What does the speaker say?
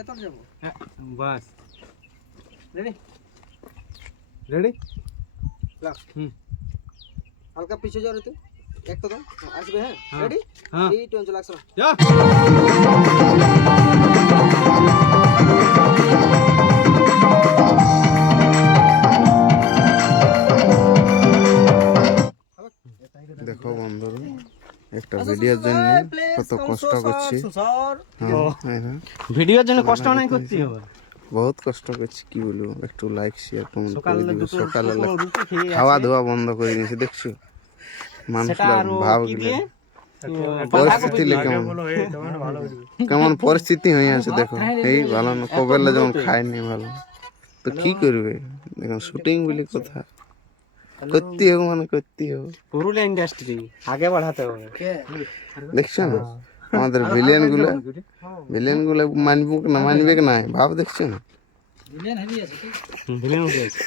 এত যাবো বাস ready ready হালকা পিছিয়ে যাও রে তুই এক কদম আসবে হ্যাঁ হ্যাঁ। রেডি হ্যাঁ। 3 2 1 অ্যাকশন যা দেখো বন্ধুরা একটা ভিডিওর জন্য কত কষ্ট করছি ভিডিওর জন্য কষ্ট অনেক করতে হবে বহুত কষ্ট করছি কি বলবো একটু লাইক শেয়ার কমেন্ট করে সকালে দিবে দুটো সকালে রুটি খেয়ে খাওয়া দাওয়া বন্ধ করে দিয়েছি দেখছো সেটা মানুষের আরো ভাব কি দিয়ে পরিস্থিতি কেমন কেমন পরিস্থিতি হয়ে আছে দেখো এই ভালো না কবেলা যেমন খায়নি ভালো তো কি করবে দেখুন শুটিং বলে কথা করতে হবে মানে করতে হবে পুরুলিয়া ইন্ডাস্ট্রি আগে বাড়াতে হবে দেখছো না আমাদের ভিলেন গুলো মানবো না মানবে কি না ভাব দেখছো না ভিলেন হেভি আছে ভিলেন উঠে আছে